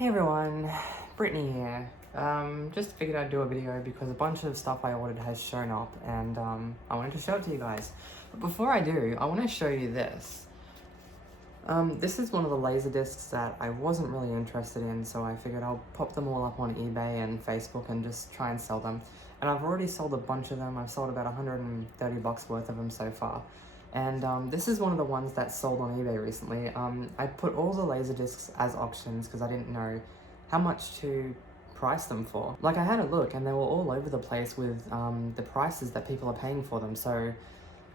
Hey everyone, Brittany here. Just figured I'd do a video because a bunch of stuff I ordered has shown up and I wanted to show it to you guys. But before I do, I want to show you this. This is one of the laser discs that I wasn't really interested in, so I figured I'll pop them all up on eBay and Facebook and just try and sell them. And I've already sold a bunch of them. I've sold about 130 bucks worth of them so far. And this is one of the ones that sold on eBay recently. I put all the laser discs as auctions because I didn't know how much to price them for. Like, I had a look and they were all over the place with the prices that people are paying for them. So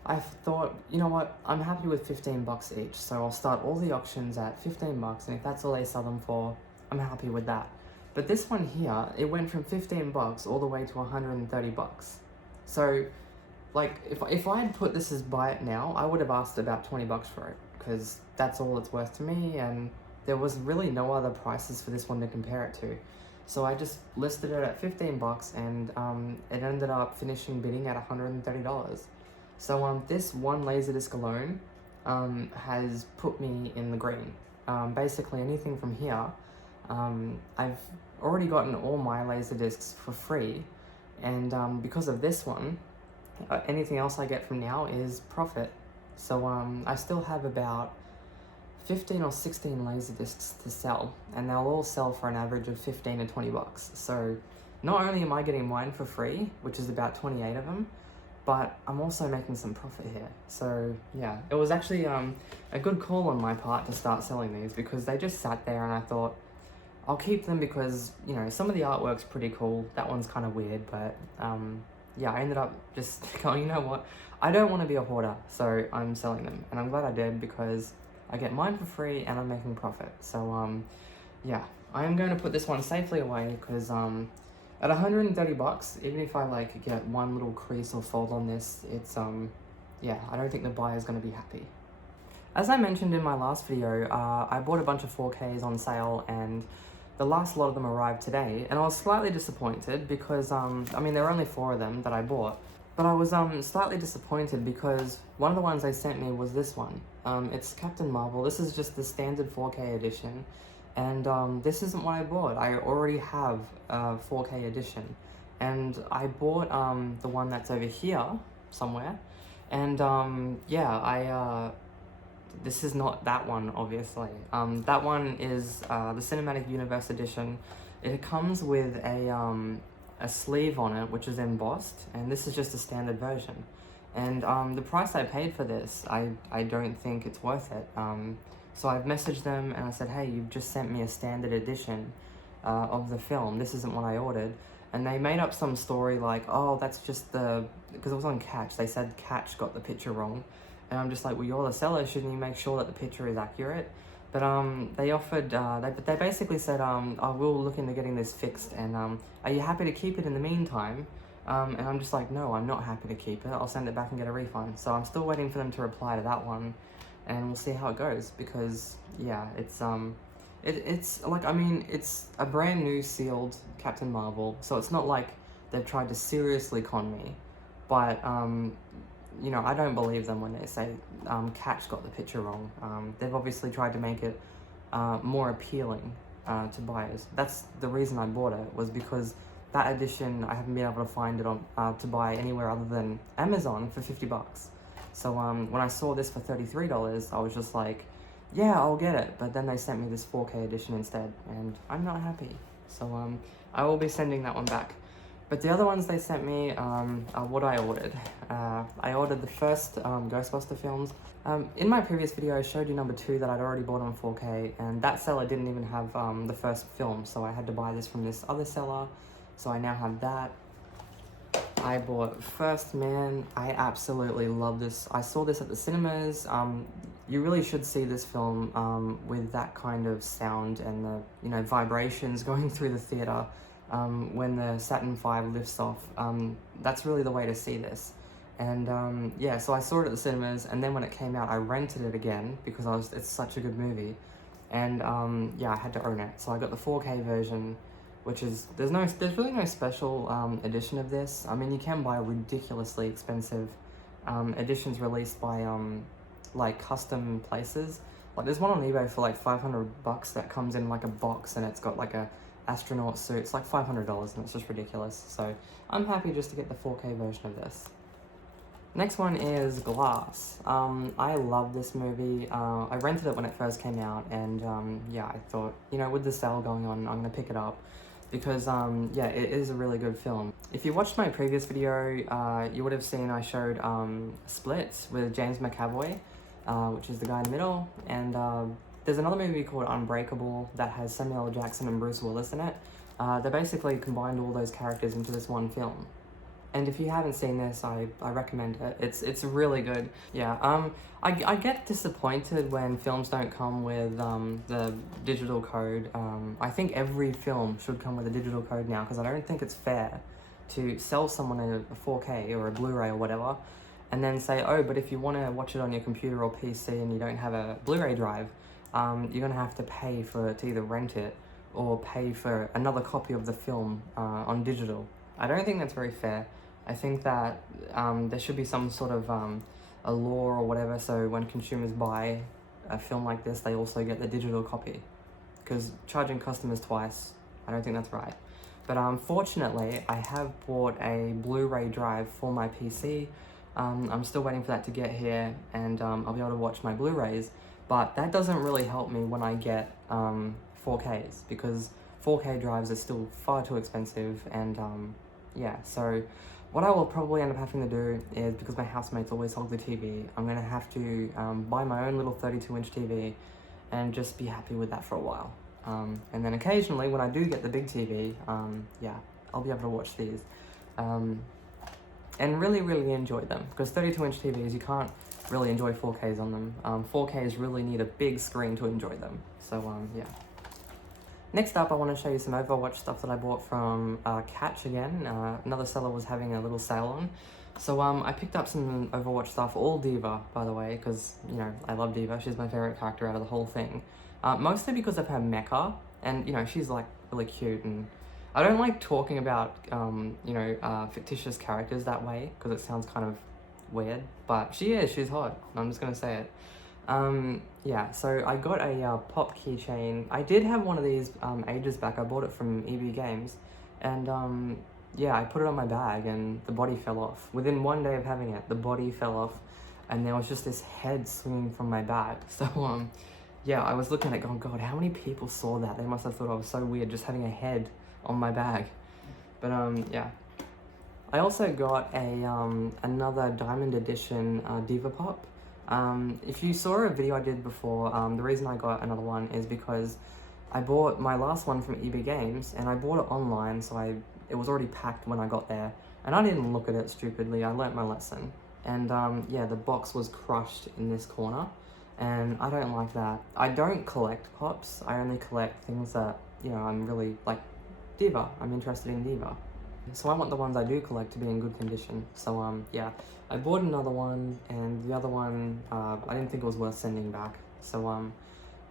I thought, you know what, I'm happy with 15 bucks each. So I'll start all the auctions at 15 bucks, and if that's all they sell them for, I'm happy with that. But this one here, it went from 15 bucks all the way to 130 bucks. So like, if I had put this as buy it now, I would have asked about 20 bucks for it, because that's all it's worth to me, and there was really no other prices for this one to compare it to. So I just listed it at 15 bucks, and it ended up finishing bidding at $130. So this one Laserdisc alone has put me in the green. Basically anything from here, I've already gotten all my Laserdiscs for free, and because of this one, anything else I get from now is profit. So I still have about 15 or 16 Laserdiscs to sell, and they'll all sell for an average of 15 to 20 bucks. So not only am I getting mine for free, which is about 28 of them, but I'm also making some profit here. So yeah, it was actually a good call on my part to start selling these, because they just sat there and I thought, I'll keep them because, you know, some of the artwork's pretty cool. That one's kind of weird, but yeah, I ended up just going, you know what, I don't want to be a hoarder, so I'm selling them. And I'm glad I did, because I get mine for free and I'm making profit. So yeah, I am going to put this one safely away, because at 130 bucks, even if I like get one little crease or fold on this, it's yeah, I don't think the buyer's going to be happy. As I mentioned in my last video, I bought a bunch of 4Ks on sale, and the last lot of them arrived today, and I was slightly disappointed because, I mean, there were only 4 of them that I bought, but I was slightly disappointed because one of the ones they sent me was this one. It's Captain Marvel. This is just the standard 4K edition, and this isn't what I bought. I already have a 4K edition, and I bought the one that's over here somewhere, and yeah, this is not that one, obviously. That one is the Cinematic Universe edition. It comes with a sleeve on it, which is embossed, and this is just a standard version. And the price I paid for this, I don't think it's worth it. So I've messaged them and I said, hey, you've just sent me a standard edition of the film. This isn't what I ordered. And they made up some story like, oh, that's just because it was on Catch. They said Catch got the picture wrong. And I'm just like, well, you're the seller, shouldn't you make sure that the picture is accurate? But they offered, they basically said, oh, we'll look into getting this fixed, and are you happy to keep it in the meantime? And I'm just like, no, I'm not happy to keep it. I'll send it back and get a refund. So I'm still waiting for them to reply to that one, and we'll see how it goes, because yeah, it's like, I mean, it's a brand new sealed Captain Marvel, so it's not like they've tried to seriously con me, but you know, I don't believe them when they say Catch got the picture wrong. They've obviously tried to make it more appealing to buyers. That's the reason I bought it, was because that edition, I haven't been able to find it on to buy anywhere other than Amazon for 50 bucks. So when I saw this for $33, I was just like, yeah, I'll get it. But then they sent me this 4K edition instead, and I'm not happy. So I will be sending that one back. But the other ones they sent me are what I ordered. I ordered the first Ghostbuster films. In my previous video, I showed you number 2 that I'd already bought on 4K, and that seller didn't even have the first film, so I had to buy this from this other seller, so I now have that. I bought First Man. I absolutely love this. I saw this at the cinemas. You really should see this film with that kind of sound and the, you know, vibrations going through the theater. When the Saturn V lifts off, that's really the way to see this. And yeah, so I saw it at the cinemas, and then when it came out, I rented it again because it's such a good movie. And yeah, I had to own it. So I got the 4K version, which is, there's really no special edition of this. I mean, you can buy ridiculously expensive editions released by like custom places. Like there's one on eBay for like $500 that comes in like a box and it's got like a astronaut suit. It's like $500 and it's just ridiculous. So I'm happy just to get the 4K version of this. Next one is Glass. I love this movie. I rented it when it first came out, and yeah, I thought, you know, with the sale going on, I'm gonna pick it up because yeah, it is a really good film. If you watched my previous video, you would have seen I showed Splits with James McAvoy, which is the guy in the middle, and there's another movie called Unbreakable that has Samuel L. Jackson and Bruce Willis in it. They basically combined all those characters into this one film. And if you haven't seen this, I recommend it. It's really good. Yeah, I get disappointed when films don't come with the digital code. I think every film should come with a digital code now, because I don't think it's fair to sell someone a 4K or a Blu-ray or whatever, and then say, oh, but if you want to watch it on your computer or PC and you don't have a Blu-ray drive, you're going to have to pay to either rent it or pay for another copy of the film on digital. I don't think that's very fair. I think that there should be some sort of a law or whatever, so when consumers buy a film like this, they also get the digital copy. Because charging customers twice, I don't think that's right. But fortunately, I have bought a Blu-ray drive for my PC. I'm still waiting for that to get here, and I'll be able to watch my Blu-rays. But that doesn't really help me when I get 4Ks, because 4K drives are still far too expensive, and yeah, so what I will probably end up having to do is, because my housemates always hog the TV, I'm going to have to buy my own little 32-inch TV and just be happy with that for a while. And then occasionally, when I do get the big TV, yeah, I'll be able to watch these. And really, really enjoy them, because 32-inch TVs, you can't really enjoy 4Ks on them. 4Ks really need a big screen to enjoy them. So, yeah. Next up, I want to show you some Overwatch stuff that I bought from Catch again. Another seller was having a little sale on. So I picked up some Overwatch stuff, all d.va, by the way, because, you know, I love d.va. She's my favorite character out of the whole thing. Mostly because of her mecha, and, you know, she's, like, really cute, and I don't like talking about, you know, fictitious characters that way, because it sounds kind of weird, but she's hot. I'm just going to say it. Yeah, so I got a pop keychain. I did have one of these ages back. I bought it from EB Games, and yeah, I put it on my bag and the body fell off. Within one day of having it, the body fell off, and there was just this head swinging from my bag. So yeah, I was looking at it going, God, how many people saw that? They must have thought I was so weird just having a head on my bag. But yeah. I also got a another Diamond Edition d.va Pop. If you saw a video I did before, the reason I got another one is because I bought my last one from EB Games, and I bought it online, so it was already packed when I got there, and I didn't look at it stupidly. I learnt my lesson, and yeah, the box was crushed in this corner, and I don't like that. I don't collect pops. I only collect things that, you know, I'm really, like, d.va. I'm interested in d.va. So I want the ones I do collect to be in good condition. So yeah, I bought another one, and the other one, I didn't think it was worth sending back. So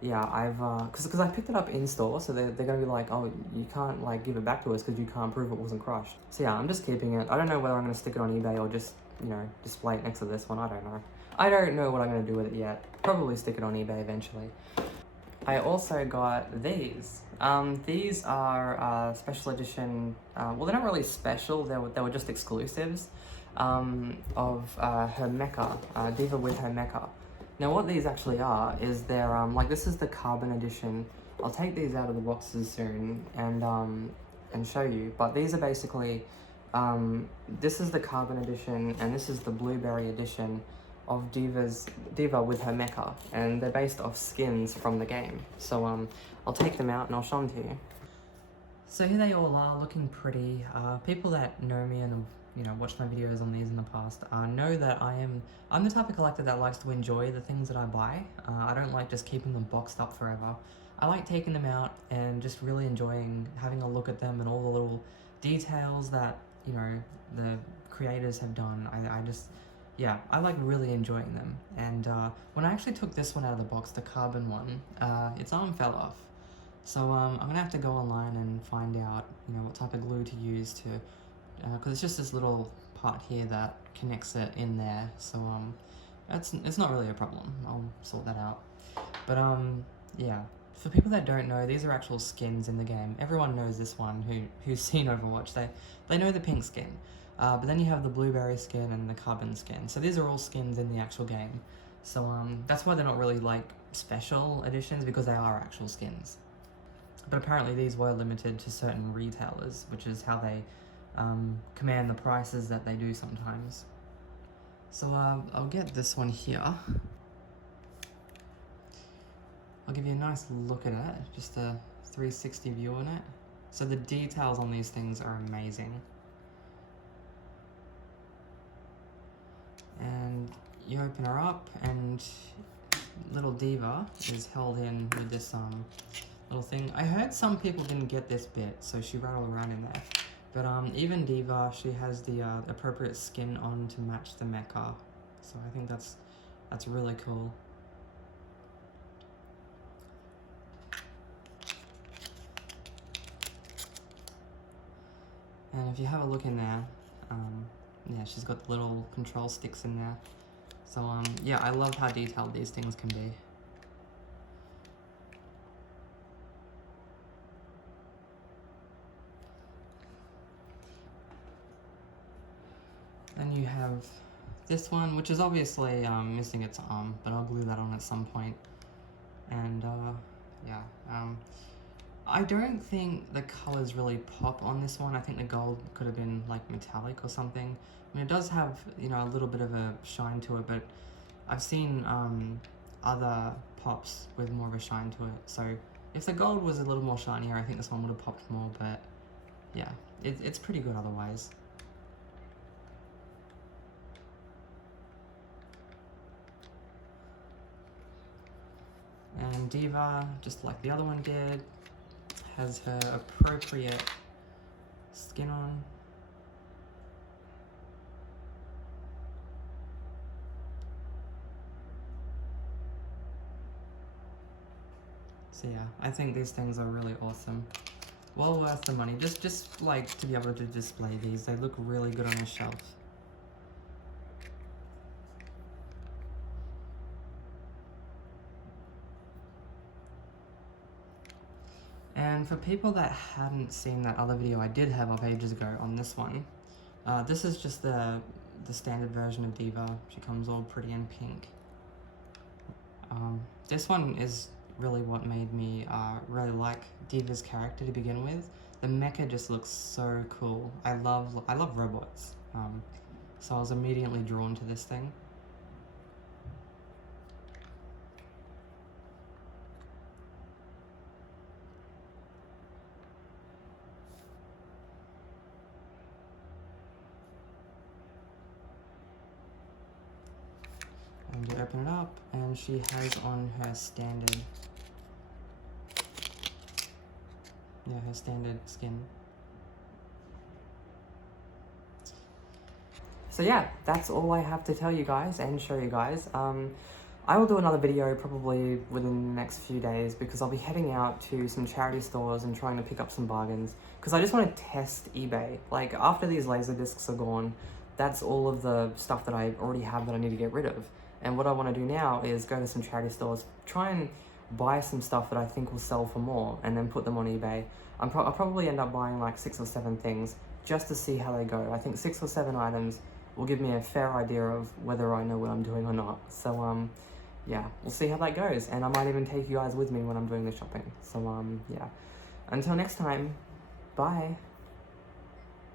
yeah, I've, cause I picked it up in store, so they're gonna be like, oh, you can't, like, give it back to us because you can't prove it wasn't crushed. So yeah, I'm just keeping it. I don't know whether I'm gonna stick it on eBay or just, you know, display it next to this one. I don't know. I don't know what I'm gonna do with it yet. Probably stick it on eBay eventually. I also got these. These are special edition, well, they're not really special, they were just exclusives of her mecha, d.va with her mecha. Now what these actually are is they're, like, this is the carbon edition. I'll take these out of the boxes soon and show you, but these are basically, this is the carbon edition and this is the blueberry edition of d.va with her mecha, and they're based off skins from the game. So I'll take them out and I'll show them to you. So here they all are, looking pretty. People that know me and have, you know, watched my videos on these in the past know that I'm the type of collector that likes to enjoy the things that I buy. I don't like just keeping them boxed up forever. I like taking them out and just really enjoying having a look at them and all the little details that, you know, the creators have done. Yeah, I like really enjoying them. And when I actually took this one out of the box, the carbon one, its arm fell off. So I'm gonna have to go online and find out, you know, what type of glue to use to, because it's just this little part here that connects it in there. So It's not really a problem. I'll sort that out. But yeah. For people that don't know, these are actual skins in the game. Everyone knows this one who's seen Overwatch. They know the pink skin. But then you have the blueberry skin and the carbon skin. So these are all skins in the actual game. So that's why they're not really like special editions, because they are actual skins. But apparently these were limited to certain retailers, which is how they command the prices that they do sometimes. So I'll get this one here. I'll give you a nice look at it, just a 360 view on it. So the details on these things are amazing. And you open her up, and little d.va is held in with this little thing. I heard some people didn't get this bit, so she rattled around in there. But even d.va, she has the appropriate skin on to match the mecha. So I think that's really cool. And if you have a look in there, yeah, she's got the little control sticks in there. So yeah, I love how detailed these things can be. Then you have this one, which is obviously missing its arm, but I'll glue that on at some point. And yeah, I don't think the colors really pop on this one. I think the gold could have been like metallic or something. I mean, it does have, you know, a little bit of a shine to it, but I've seen other pops with more of a shine to it. So if the gold was a little more shinier, I think this one would have popped more, but yeah, it's pretty good otherwise. And d.va, just like the other one did, has her appropriate skin on. So yeah, I think these things are really awesome. Well worth the money. Just like to be able to display these. They look really good on the shelf. And for people that hadn't seen that other video I did have up ages ago on this one, this is just the standard version of d.va. She comes all pretty in pink. This one is really what made me really like d.va's character to begin with. The mecha just looks so cool. I love robots, so I was immediately drawn to this thing. And you open it up, and she has on her standard, her standard skin. So yeah, that's all I have to tell you guys and show you guys. I will do another video probably within the next few days, because I'll be heading out to some charity stores and trying to pick up some bargains, because I just want to test eBay. Like, after these laser discs are gone, that's all of the stuff that I already have that I need to get rid of. And what I want to do now is go to some charity stores, try and buy some stuff that I think will sell for more, and then put them on eBay. I'll probably end up buying like 6 or 7 things just to see how they go. I think 6 or 7 items will give me a fair idea of whether I know what I'm doing or not. So yeah, we'll see how that goes, and I might even take you guys with me when I'm doing the shopping. So yeah, until next time, bye.